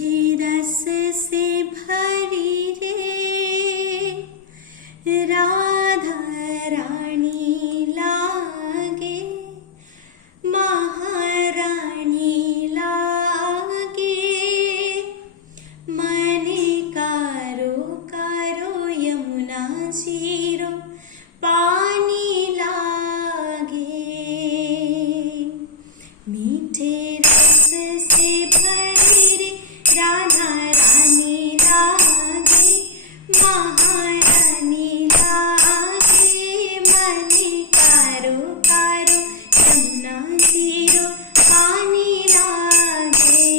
मीठे रस से भरी रे राधा रानी लागे, महारानी लागे। मने कारो कारो यमुना जीरो पानी लागे। मीठे रस से भरी रे राधा रानी लागे, महारानी लागे। मने कारो कारो यमुना जीरो पानी लागे।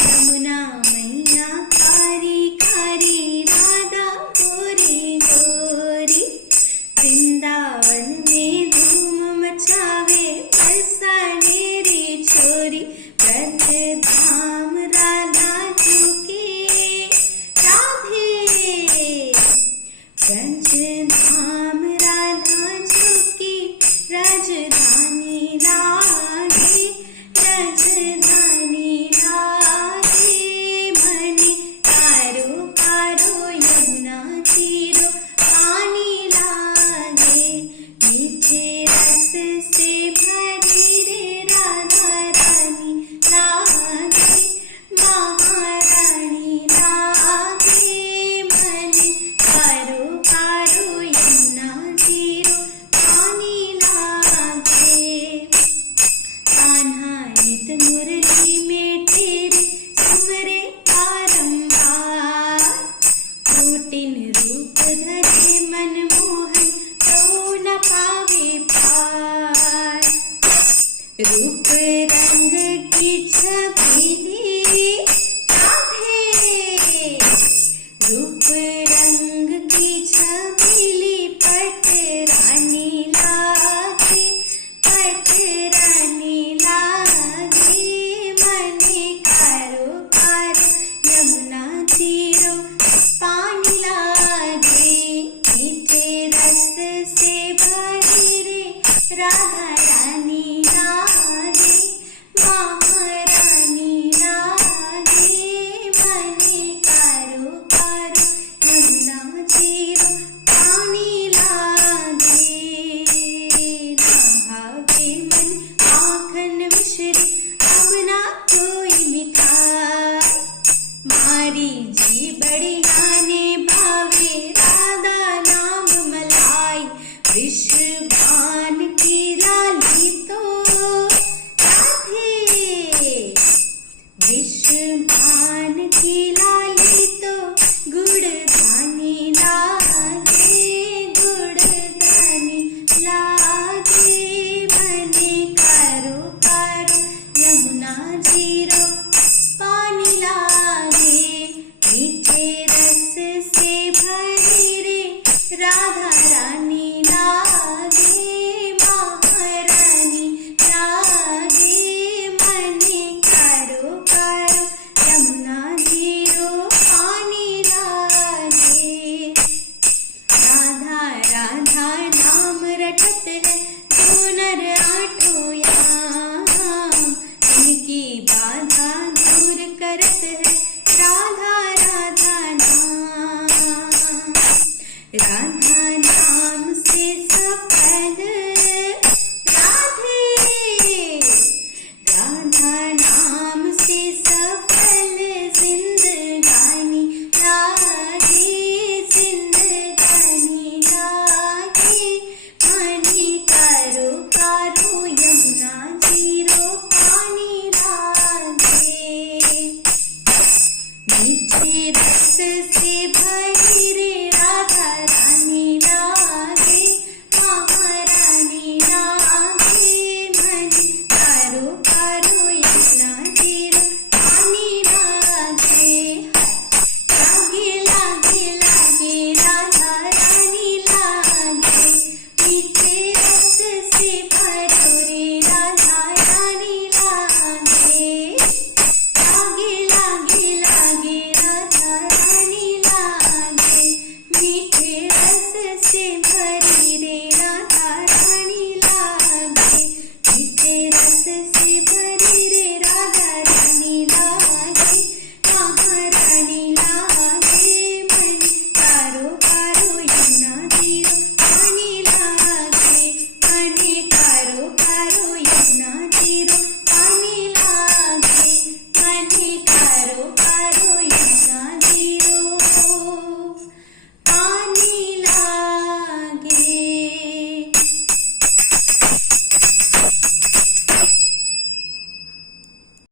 यमुना मैया कारी कारी राधा गोरी गोरी, वृंदावन में धूम मचावे बरसाने रे छोरी। ब्रज धाम राधा चुके राधे, ब्रज धाम राधा चुकी राजधानी लागे, राजधानी लागे। मने कारो कारो यमुना जीरो पानी लागे। मीठे रस से भरी रे राधा रानी लागे, महारानी लागे। मने कारो कारो यमुना जीरो पानी लागे। कान्हा नित मुरली में तेरे सुमरे बारंबार, कोटिन रूप धरे मनमोहन तो न पावे पार। रूप रंग की छबीली राधे, रूप रंग की छबीली पट रानी लागे, पट रानी लागे। मने कारो कारो यमुना जीरो पानी लागे। मीठे रस से भरी रे राधा रानी लागे, महारानी लागे। मने कारो कारो यमुना जीरो पानी लागे। लागे मन माखन मिश्री अब ना कोई मिठाई, मारी जी बढ़िया ने भावे राधा नाम मलाई। विश्वभान की लाली तो राधे, विश्वभान की लाली तो गुड़धानी लागे, गुड़धानी लागे। मने कारो कारो यमुना जीरो पानी लागे। मीठे रस से भरी रे राधा रानी लागे, महारानी लागे। मने कारो कारो यमुना जीरो पानी लागे। राधा राधा नाम रटत है जो नर आठों याम, इनकी बाधा दूर करत है राधा राधा नाम। राधा नाम से सफल राधे, राधा नाम से सफल जिंदगानी लागे, जिंदगानी लागे। मने कारो कारो यमुना जीरो पानी लागे। मीठे रस से